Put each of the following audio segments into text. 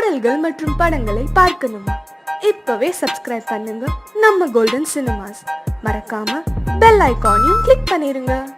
பாடல்கள் மற்றும் படங்களை பார்க்கணுமா? இப்பவே சப்ஸ்கிரைப் பண்ணுங்க நம்ம கோல்டன் சினிமாஸ். மறக்காம பெல் ஐகானையும் கிளிக் பண்ணிருங்க.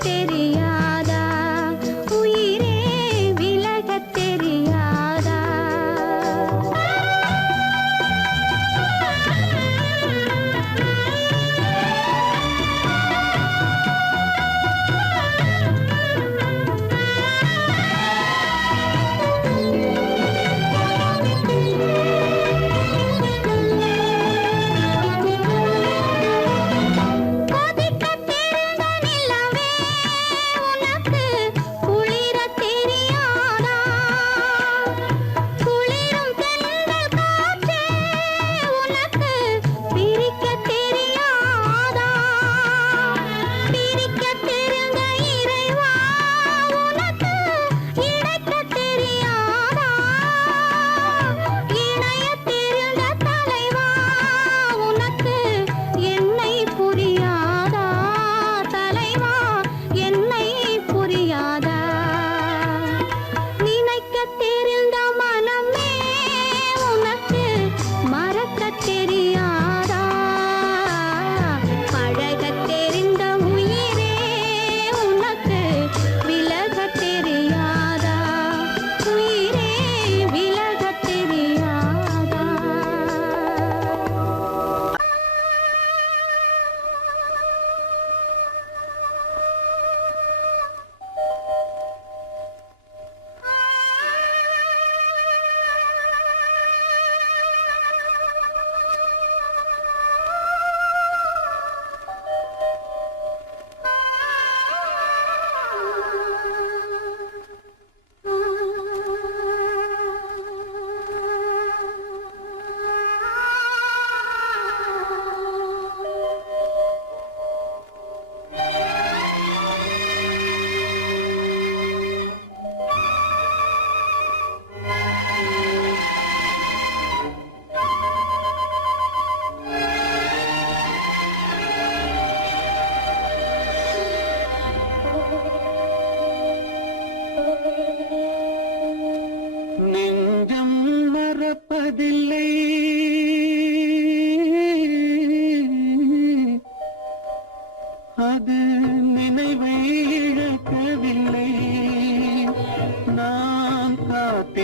தெரியாதா உயிரே விலகத் தெரியாதா.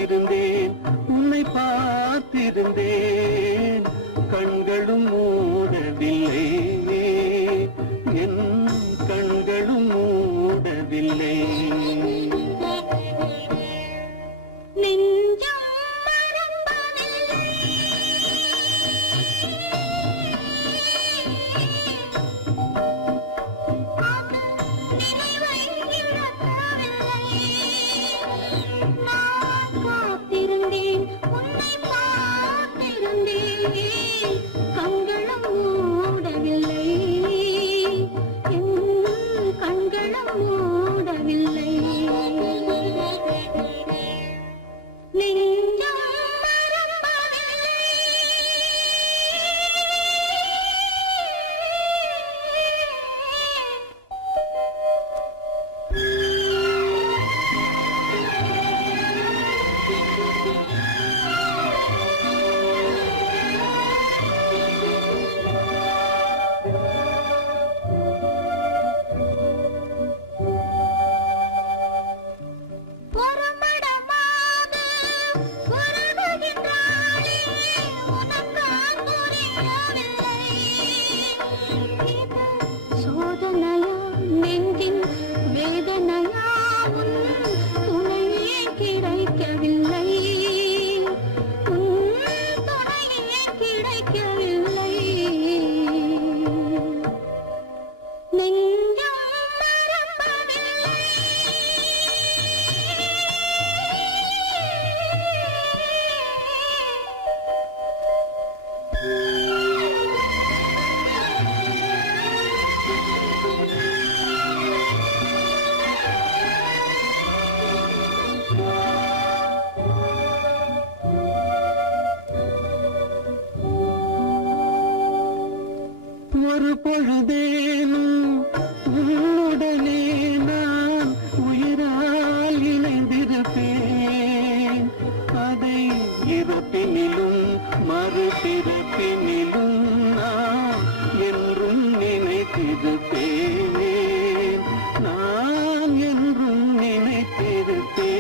காத்திருந்தேன் உன்னை பார்த்திருந்தேன் கண்களும் மூடவில்லை என் கண்களும் மூடவில்லை ஒரு பொழுதேனும் உன்னுடனே நான் உயிரால் இணைந்திருப்பேன் அதை இருப்பினிலும் மறுபிறப்பினிலும் நான் என்றும் நினைத்திருப்பேன் நான் என்றும் நினைத்திருப்பேன்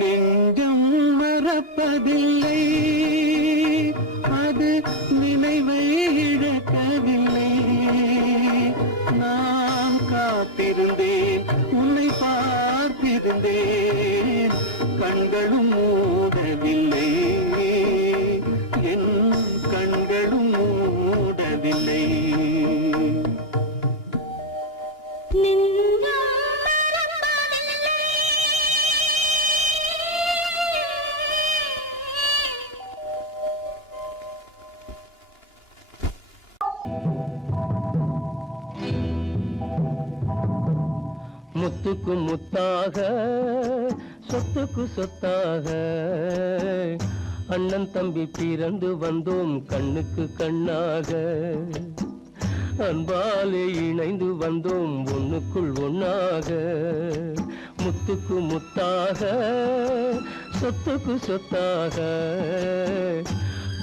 நெஞ்சம் மறப்பதில்லை அது நினைவை இழக்கவில்லை நான் காத்திருந்தேன் உன்னை பார்த்திருந்தேன் கண்களும் மூடவில்லை என் கண்களும் மூடவில்லை முத்துக்கு முத்தாக சொத்துக்கு சொத்தாக அண்ணன் தம்பி பிறந்து வந்தோம் கண்ணுக்கு கண்ணாக அன்பாலே இணைந்து வந்தோம் ஒண்ணுக்குள் ஒண்ணாக முத்துக்கு முத்தாக சொத்துக்கு சொத்தாக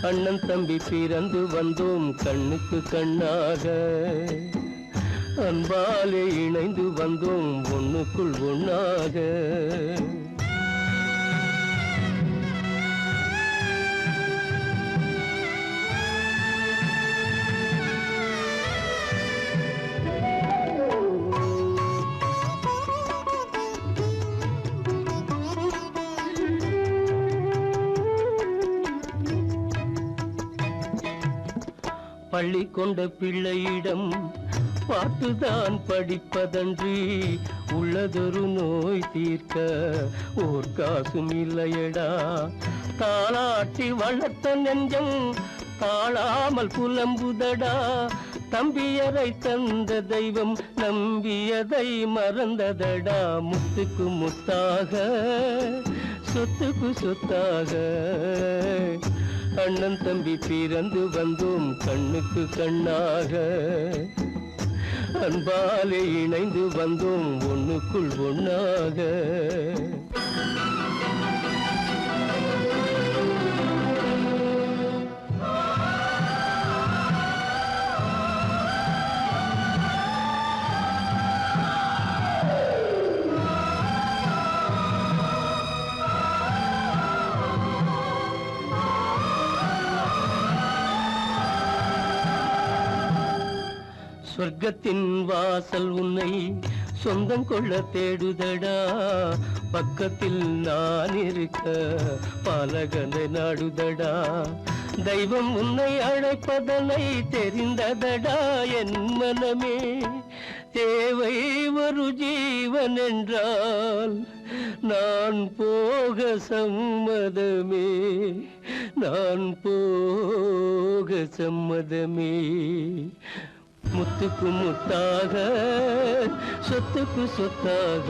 அண்ணன் தம்பி பிறந்து வந்தோம் கண்ணுக்கு கண்ணாக அன்பாலே இணைந்து வந்தோம் ஒண்ணுக்குள் ஒண்ணாக பள்ளி கொண்ட பிள்ளையிடம் பாட்டுதான் படிப்பதன்றி உள்ளதொரு நோய் தீர்க்க ஓர் காசும் இல்லையடா தாளாட்டி வளர்த்த நெஞ்சம் தாழாமல் புலம்புதடா தம்பியரை தந்த தெய்வம் நம்பியதை மறந்ததடா முத்துக்கு முத்தாக சொத்துக்கு சொத்தாக அண்ணன் தம்பி பிறந்து வந்தோம் கண்ணுக்கு கண்ணாக அன்பாலே இணைந்து வந்தோம் ஒண்ணுக்குள் ஒண்ணாக சொர்க்கத்தின் வாசல் உன்னை சொந்தம் கொள்ள தேடுதடா, பக்கத்தில் நான் இருக்க பாலகனை நாடுதடா. தெய்வம் உன்னை அழைப்பதனை தெரிந்ததடா என் மனமே. தேவை ஒரு ஜீவன் என்றால் நான் போக சம்மதமே, நான் போக சம்மதமே. முத்துக்கு முத்தாக சொத்துக்கு சொத்தாக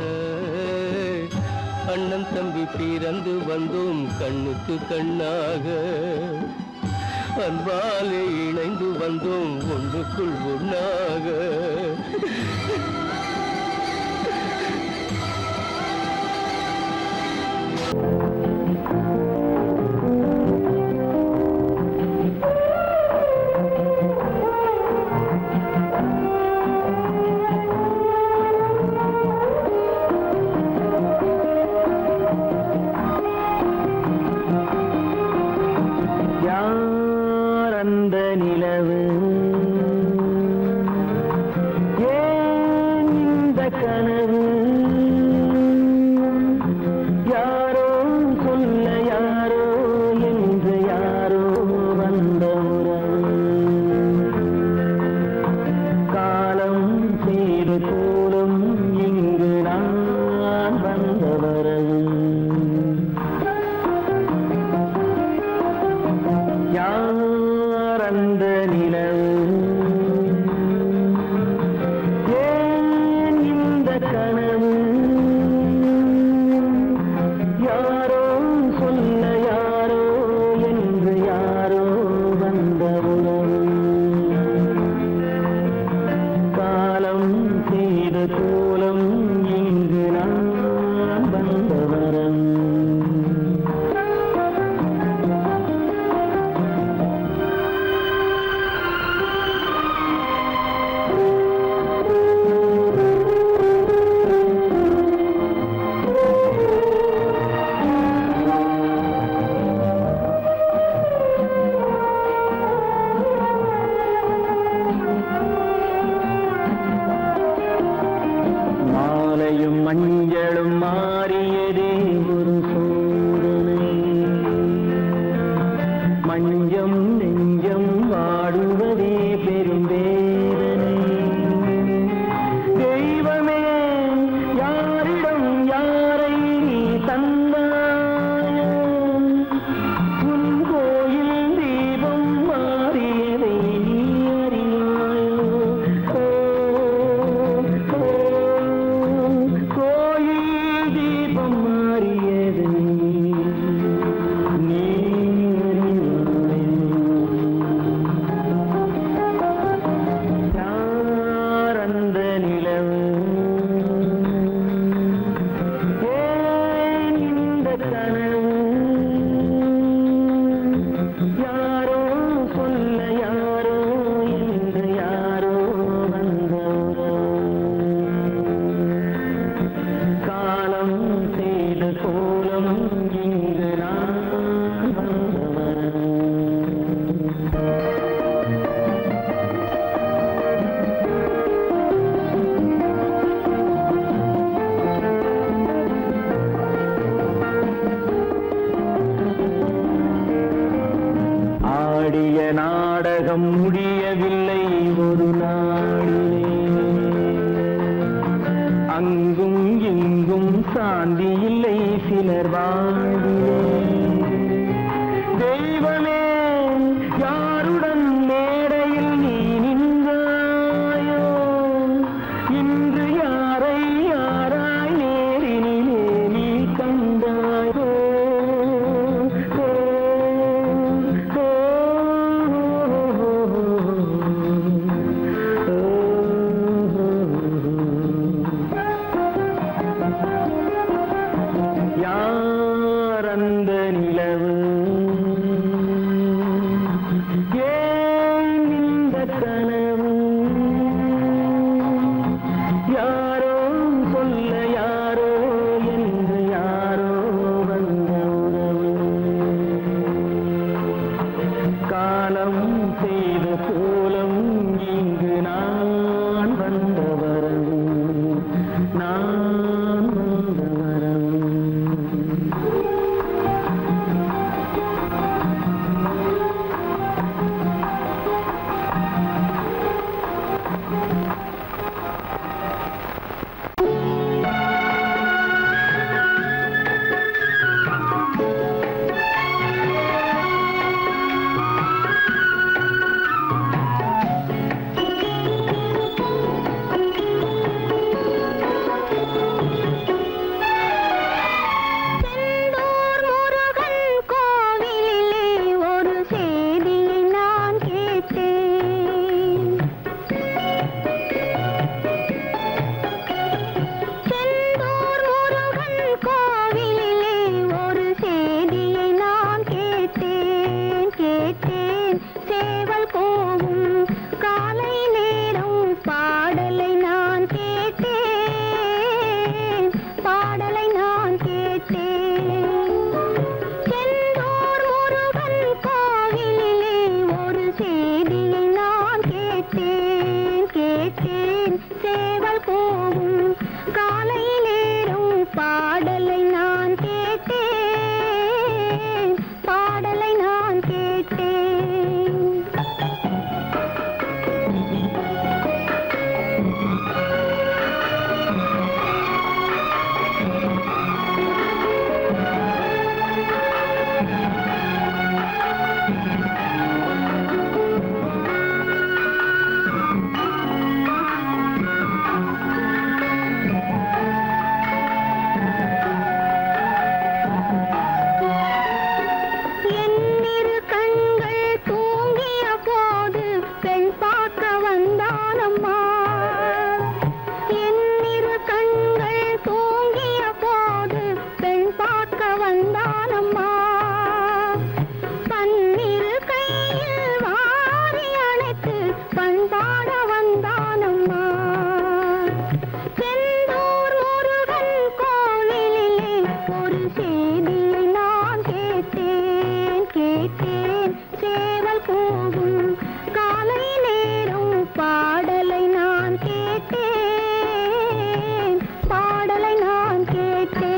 அண்ணன் தம்பி பிறந்து வந்தோம் கண்ணுக்கு கண்ணாக. அன்பாலே இணைந்து வந்தோம் ஒன்றுக்குள் ஒன்றாக. அந்த நிலவு ஏன் இந்த கனவு, யாரோ சொல்ல யாரோ என்று யாரோ வந்த உறவு. காலம் செய்து போலும் இங்கு நான் வந்த வரவு. அந்த நிலவு ஏன் இந்த கனவு, யாரோ சொல்ல யாரோ என்று யாரோ வந்த உறவு. காலம் செய்த கோலம் இங்கு நான் வந்த வரம். மஞ்சளும் மாறியதே ஒரு சோதனை, மஞ்சம் நெஞ்சம் வாடுவதே பெரும் வேதனை. தெய்வமே யாரிடம் யாரை நீ தந்தாயோ, உன் கோயில் தீபம் மாறியதை நீ அறியாயோ. தீபம் மாறியது நீ யார் அந்த நிலவு ஏன் இந்த கனவு, யாரோ சொல்ல யாரோ என்று யாரோ வந்த காலம் செய்த கோலம் இங்கு நான் வந்தவன். ஆடிய நாடகம் முடியவில்லை ஒரு நாளிலே, அங்கும் இங்கும் சாந்தி இல்லை சிலர் வாழ்விலே. தெய்வமே யாருடன் மேடையில் நீ நின்றாயோ, இன்று யாரை யாராய் நேரினிலே நீ கண்டாயோ. யார் அந்த நிலவு ஏன் இந்த கனவு, யாரோ சொல்ல யாரோ என்று யாரோ வந்த உறவு. காலம் செய்த கோலம் இங்கு நான் ஒரு செய்தியை நான் கேட்டேன் கேட்டேன் சேவல் கூவும் காலை நேரம் பாடலை நான் கேட்டேன் பாடலை நான் கேட்டேன்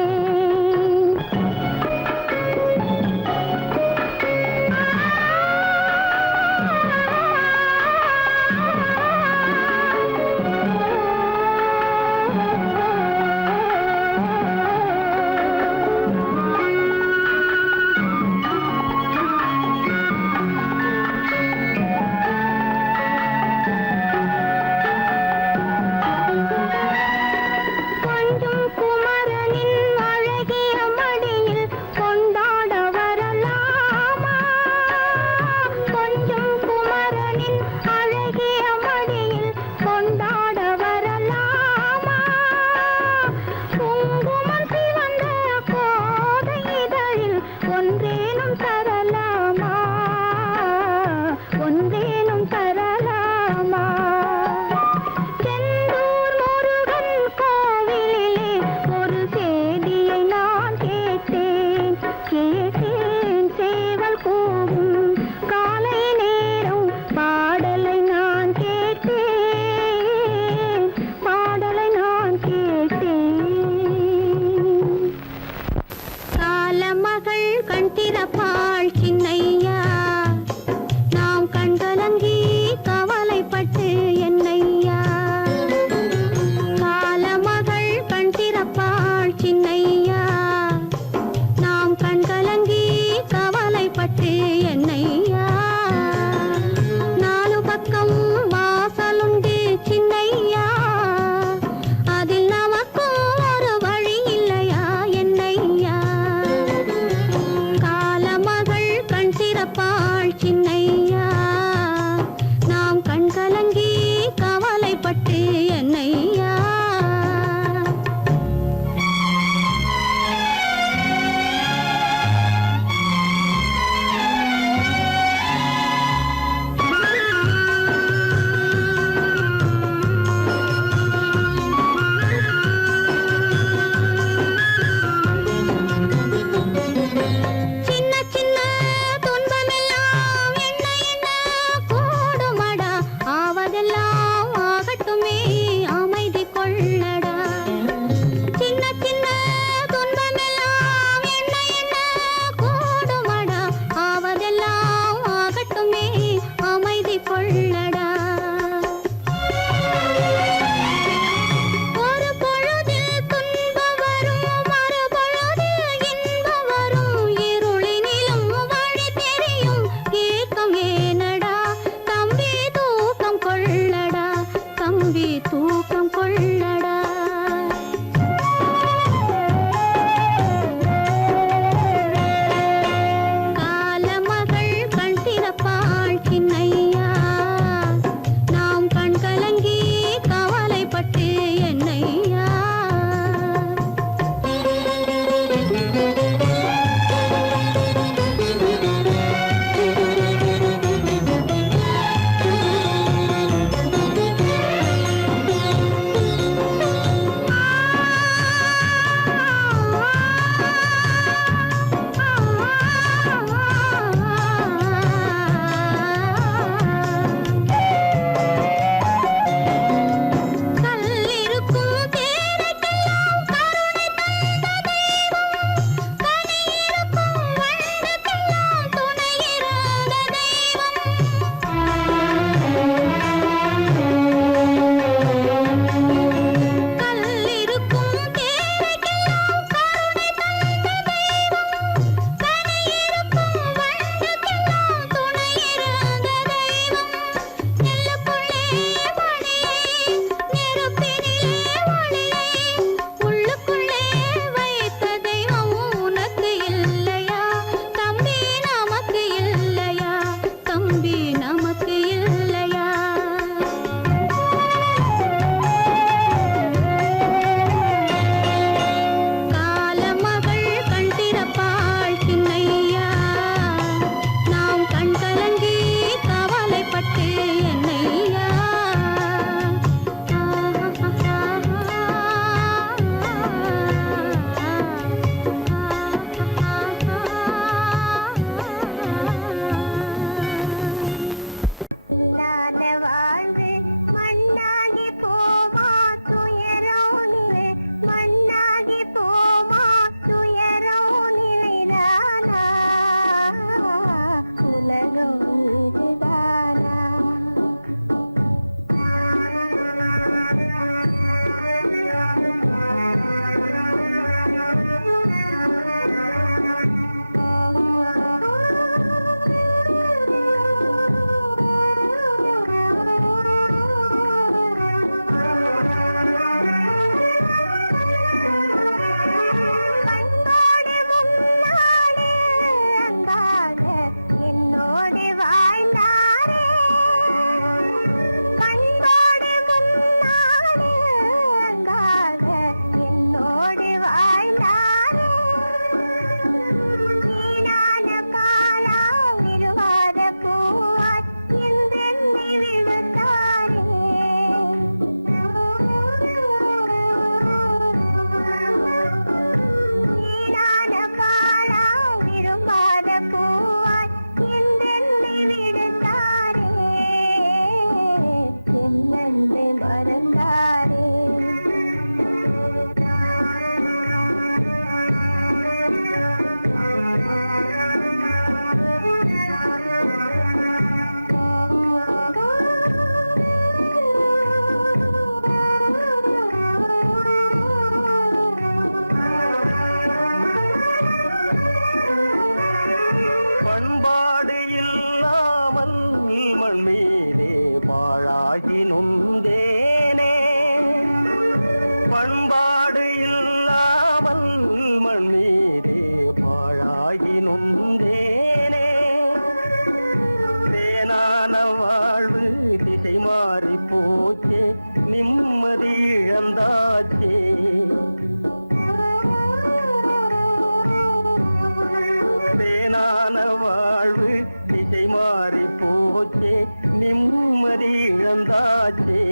வந்தாச்சே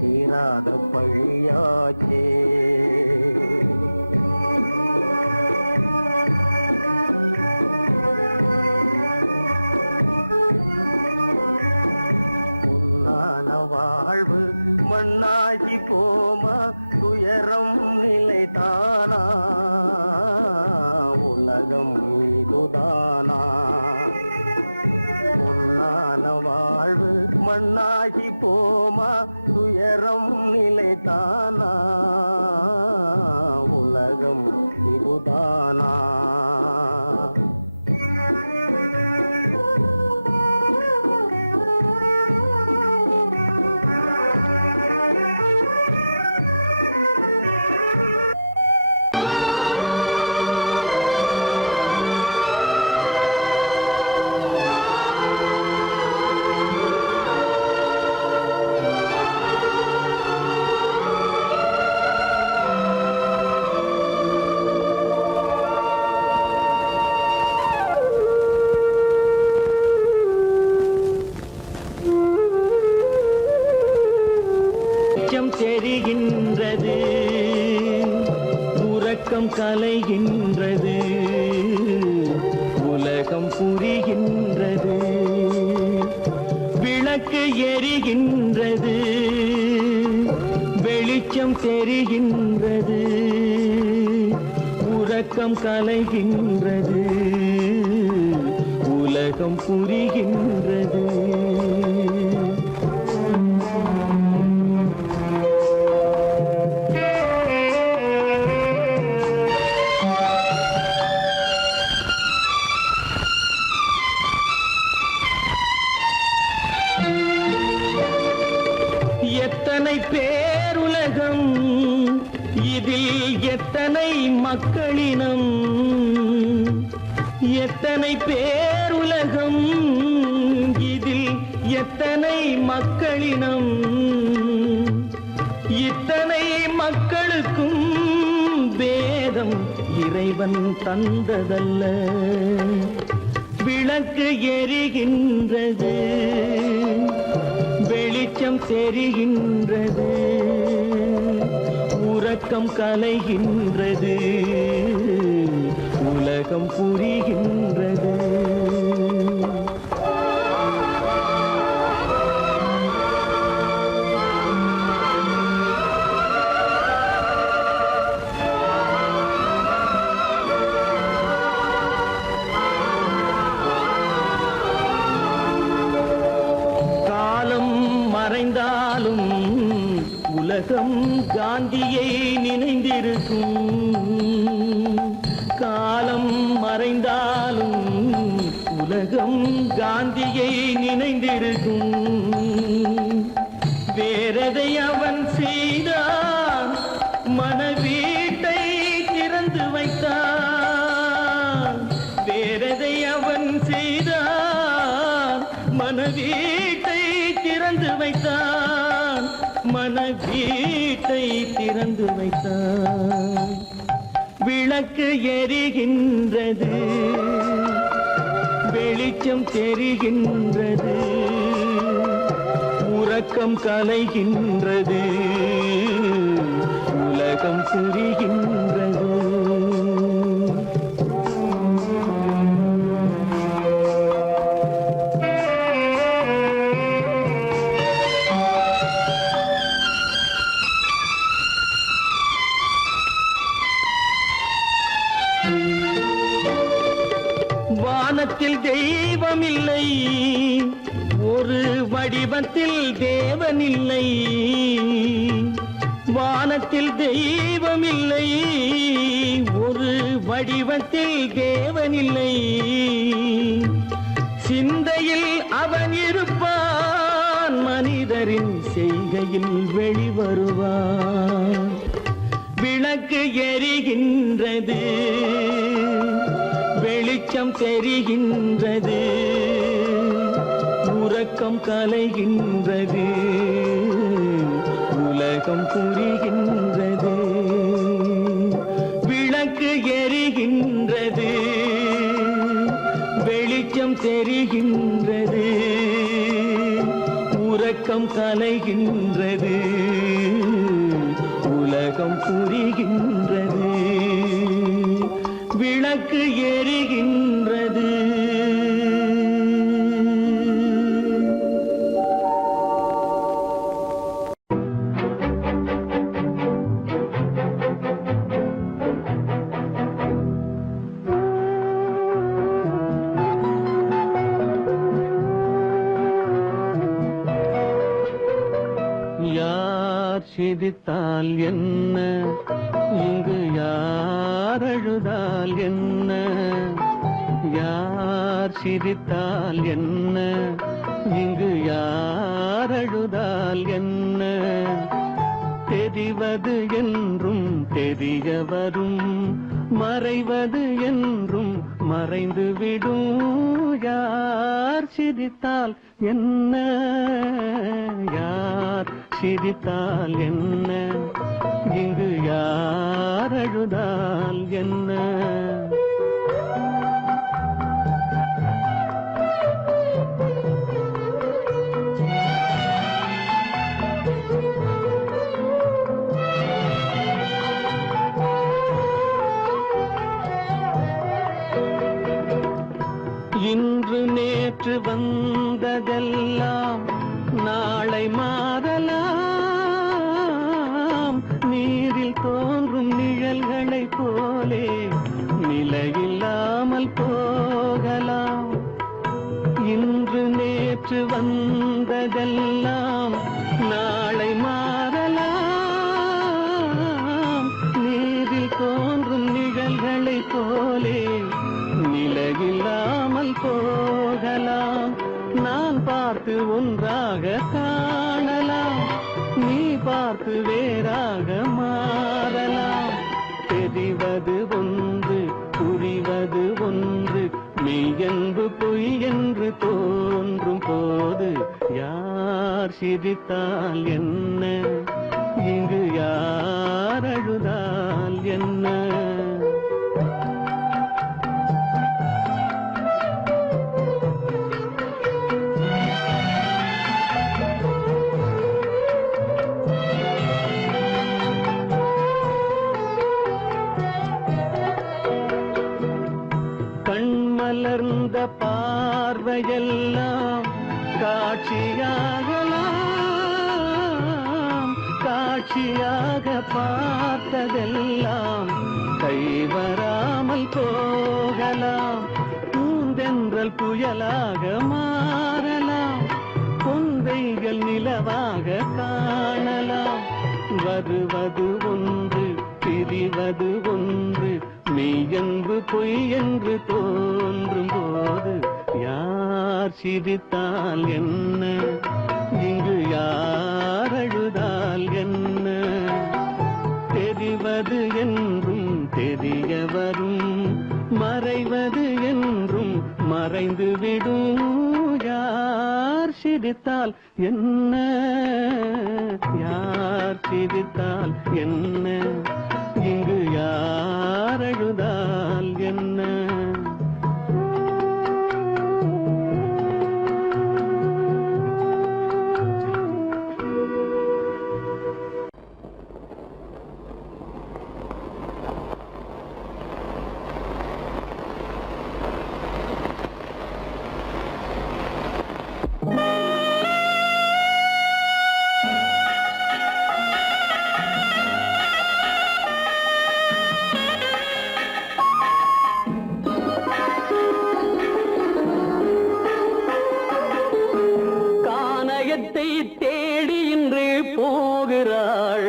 தீராத பழியாச்சே வாழ்வு மண்ணாகி போமா துயரம் நிலைதானா உலகம் இதுதானா பொன்னான வாழ்வு மண்ணாகி போமா துயரம் நிலைதானா உலகம் இதுதானா தெரிகின்றது உறக்கம் கலைகின்றது உலகம் புரிகின்றது விளக்கு எரிகின்றது வெளிச்சம் தெரிகின்றது உறக்கம் கலைகின்றது உலகம் புரிகின்றது எத்தனை பேருலகம் இதில் எத்தனை மக்களினம் எத்தனை பேருலகம் இதில் எத்தனை மக்களினம் இத்தனை மக்களுக்கும் வேதம் இறைவன் தந்ததல்ல விளக்கு எரிகின்றது வெளிச்சம் தெரிகின்றது உறக்கம் கலைகின்றது உலகம் புரிகின்றது மறைந்தாலும் உலகம் காந்தியை நினைந்திருக்கும் காலம் மறைந்தாலும் உலகம் காந்தியை நினைந்திருக்கும் வேறதை அவன் செய்தான் மனவீட்டை திறந்து வைத்தான் வேறதை அவன் செய்தான் மனவீட்டை திறந்து வைத்தான் மனவீட்டை திறந்து வைத்தான் விளக்கு எரிகின்றது வெளிச்சம் தெரிகின்றது உறக்கம் கலைகின்றது உலகம் புரிகின்றது வானத்தில் தெய்வமில்லை ஒரு வடிவத்தில் தேவனில்லை வானத்தில் தெய்வமில்லை ஒரு வடிவத்தில் தேவனில்லை சிந்தையில் அவன் இருப்பான் மனிதரின் செய்கையில் வெளிவருவான் விளக்கு எரிகின்றது வெளிச்சம் தெரிகின்றது உறக்கம் கலைகின்றது உலகம் புரிகின்றது விளக்கு எரிகின்றது வெளிச்சம் தெரிகின்றது வெட்கம் கலைகின்றது, உலகம் புரிகின்றது, விளக்கு எரிகின்றது. யார் சிரித்தால் என்ன, இங்கு யார் அழுதால் என்ன, யார் சிரித்தால் என்ன, இங்கு யார் அழுதால் என்ன, தெரிவது என்றும் தெரிய வரும், மறைவது என்றும் மறைந்துவிடும். யார் சிரித்தால் என்ன, யார் சிரித்தால் என்ன, இங்கு யார் அழுதால் என்ன. இன்று நேற்று வந்ததெல்லாம் நாளை மாறலாம், நீரில் தோன்றும் நிழல்களைப் போலே நிலையில்லாமல் போகலாம். இன்று நேற்று வந்ததெல்லாம் நாளை மாறலாம், நீரில் தோன்றும் நிழல்களைப் போலே நிலையில்லாமல் போகலாம். நான் பார்த்து ஒன்றாக காணலாம், நீ பார்த்து வேறாக மாறலாம். தெரிவது ஒன்று, புரிவது ஒன்று, மெய்யென்பு பொய் என்று தோன்றும் போது யார் சிரித்தால் என்ன, இங்கு யார் அழுதால் என்ன. கண்மலர்ந்த பார்வையெல்லாம் காட்சியாகலாம், காட்சியாக பார்த்ததெல்லாம் கைவராமல் போகலாம். பூந்தென்றல் புயலாக மாறலாம், பொந்தைகள் நிலவாக காணலாம். வருவது ஒன்று, பிரிவது ஒன்று, மெய்யென்பு பொய் என்று தோன்றும் போது யார் சிரித்தால் என்ன, இங்கு யார் அழுதால் என்ன. தெரிவது என்றும் தெரிய வரும், மறைவது என்றும் மறைந்துவிடும். யார் சிரித்தால் என்ன, யார் சிரித்தால் என்ன, இங்கு யார் அழுதால் என்ன. தேடி இன்று போகிறாள்,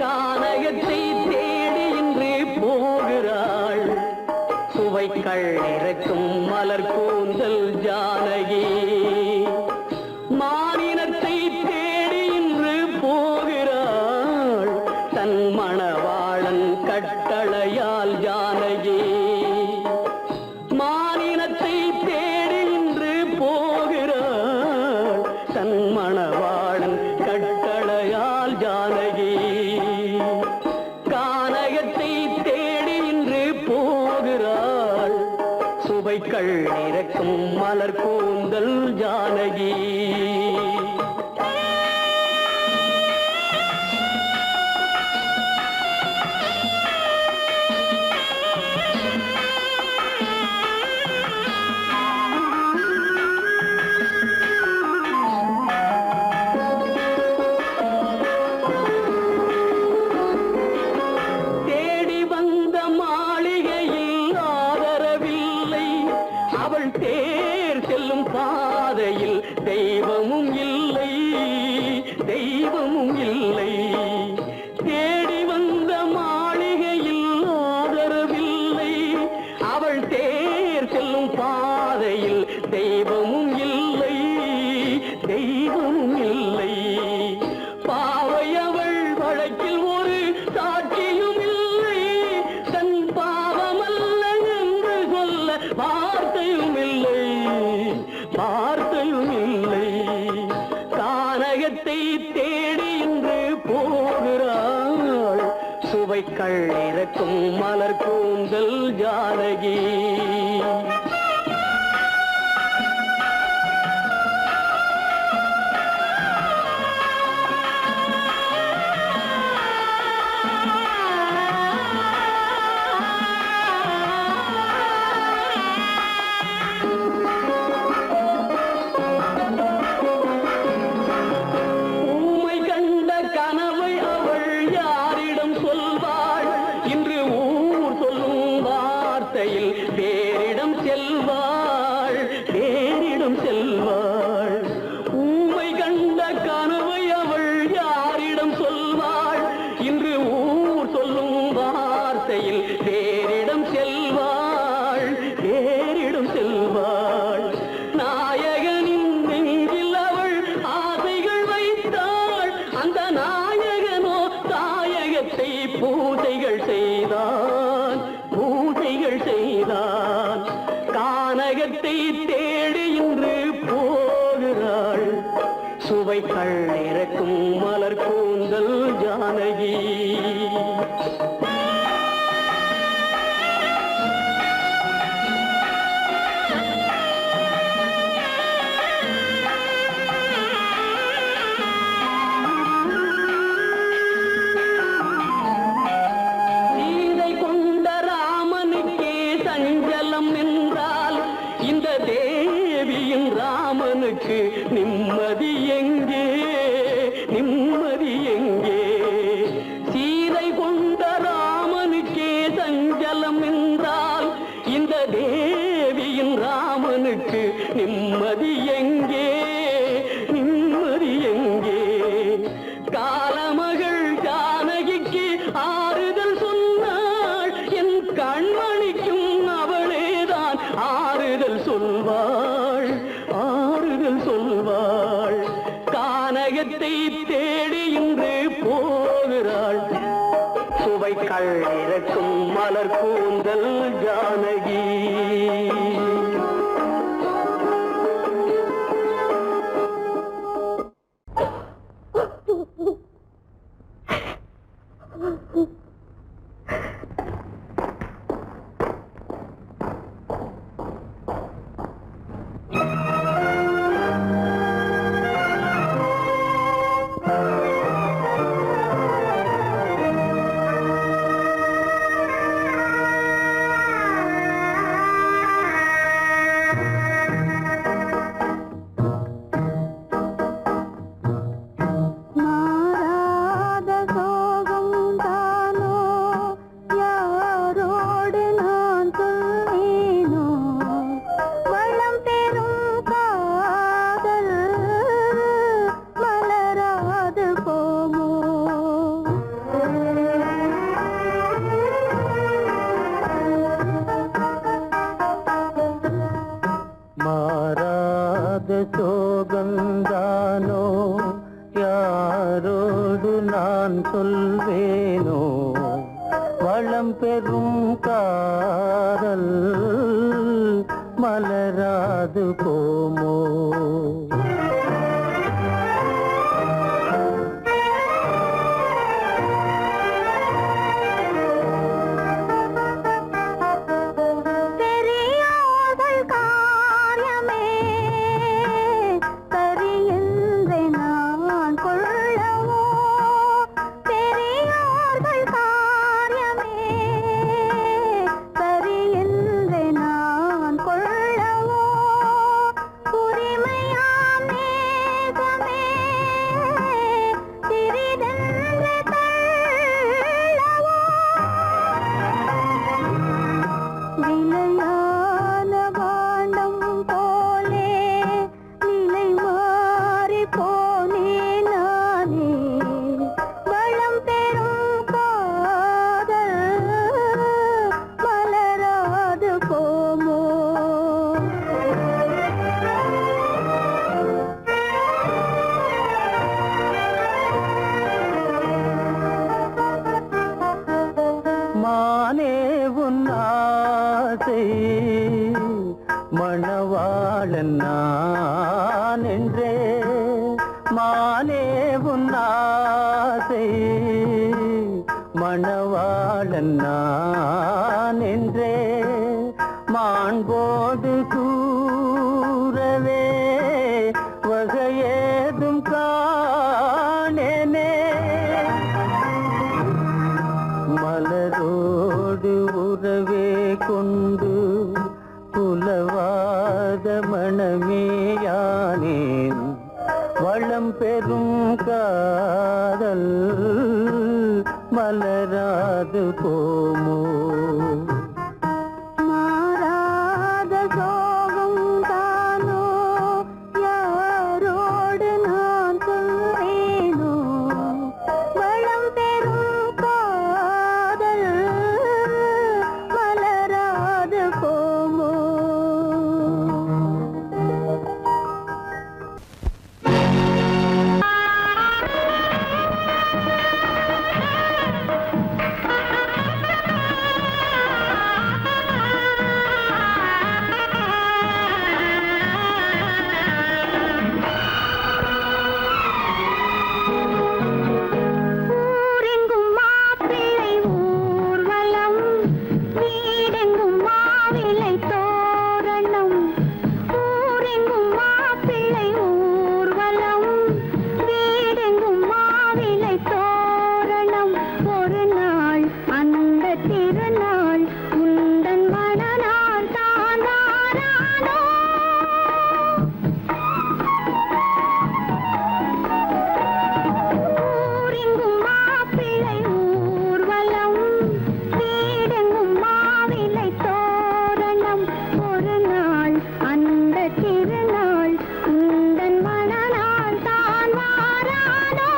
கானகத்தை தேடி இன்று போகிறாள். சுவைக்கள் இறக்கும் மலர் கூந்தல் ஜானகி, மானினத்தை தேடி இன்று போகிறாள். தன் மணவாளன் கட்டளையால் ஜானகி, மானினத்தை தேடி இன்று போகிறாள். தன் மணவாளன் கட்டளையால் ஜானகி, கானகத்தை தேடி இன்று போகிறாள். தெய்வமும் இல்லை. தேடி வந்த மாளிகையில் ஆதரவில்லை. அவள் தேர் செல்லும் பாதையில் தெய்வமும் இல்லை, தெய்வமும் இல்லை. பாவை அவள் வழக்கில் ஒரு சாட்சியும் இல்லை. தன் பாவமல்ல என்று சொல்ல வார்த்தையும் இல்லை, வார்த்தையும் இல்லை. கானகத்தை தேடி இன்று போகிறாள். சுவைக்கள் இறக்கும் மலர் கூந்தல் ஜானகி. வேறிடம் செல்வாள், வேறிடம் செல்வாள். ஊமை கண்ட கனவை அவள் யாரிடம் சொல்வாள்? இன்று ஊர் சொல்லும் வார்த்தையில் வேறிடம் செல்வாள், வேறிடம் செல்வாள். நாயகனின் நெஞ்சில் அவள் ஆசைகள் வைத்தாள். அந்த நாயகனோ தாயகத்தை பூசைகள் செய்தான், பூசைகள் செய்தான். கானகத்தை தேடி இன்று போகிறாள். சுவைகள் இறக்கும் மலர் கூந்தல் ஜானகி. இந்த தேவியின் ராமனுக்கு நிம்மதி எங்கே, நிம்மதி எங்கே? சீதை கொண்ட ராமனுக்கே சஞ்சலம் என்றால் இந்த தேவியின் ராமனுக்கு நிம்மதி எங்கே, நிம்மதி எங்கே? காலமகள் ஜானகிக்கு ஆறுதல் சொன்னாள். என் கண்மணிக்கும் அவளேதான் ஆறுதல் சொல்வாள், ஆறுதல் சொல்வாள். கானகத்தை தேடி இன்று போகிறாள். சுவைக்கள் இறக்கும் மலர் கூந்தல் ஜானகி. சோகந்தானோ யாரோடு நான் சொல்வேனோ? வளம் பெறும் காதல் மலராது போமோ? உன்னாசை மணவாளன் நான் என்றே மாண்போடு கூறவே வகையேதும் காணேனே மலரோடு உறவே கொண்டு புலவாத மணமேயானேன் வளம் பெறும் காதல் மலராது போமோ மாறாத சோகம் தானோ யாரோடு நான் சொல்வேனோ வளம் பெறும் காதல் மலராது போமோ ஊரெங்கும் மாப்பிள்ளை ஊர்வலம் வீடெங்கும் மாவிளை தோரணம் ஊரெங்கும் மாப்பிள்ளை ஊர்வலம் வீடெங்கும் மாவிளை தோரணம் ஒரு நாள் அந்த திருநாள் உந்தன் மணநாள் தான் வாரானோ ஊரெங்கும் மாப்பிள்ளை ஊர்வலம் வீடெங்கும் மாவிளை தோரணம் ஒரு நாள் அந்த திருநாள் உந்தன் மணநாள் தான் வாரானோ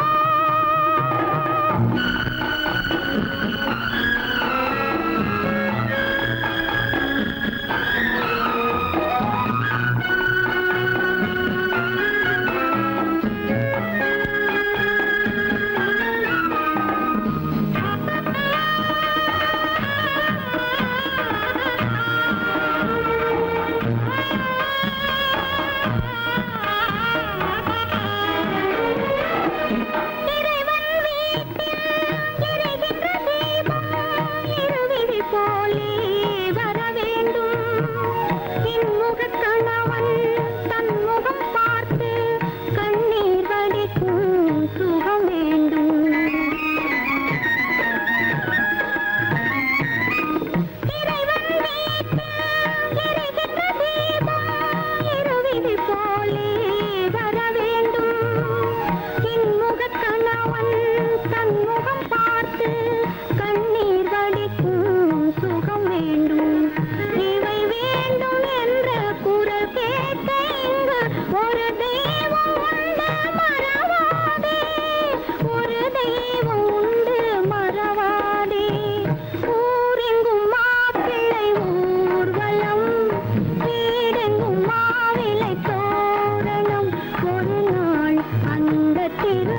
இருவிழி போலே வர வேண்டும் இன்முகக் கணவன் தன் முகம் பார்த்து கண்ணீர் வடிக்கும் சுகம் வேண்டும் இறைவன் வீட்டில் எரிகின்ற தீபம் இருவிழி போலே வர வேண்டும் இன்முகக் கணவன் தன் முகம் பார்த்து கண்ணீர் வடிக்கும் சுகம் வேண்டும் இவை வேண்டும் என்ற குரல் கேட்ட இங்கு ஒரு தெய்வம் உண்டு மறவாதே ஒரு தெய்வம் உண்டு மறவாதே ஊரெங்கும் மாப்பிள்ளை ஊர்வலம் வீடெங்கும் மாவிளை தோரணம் ஒரு நாள் அந்த திரு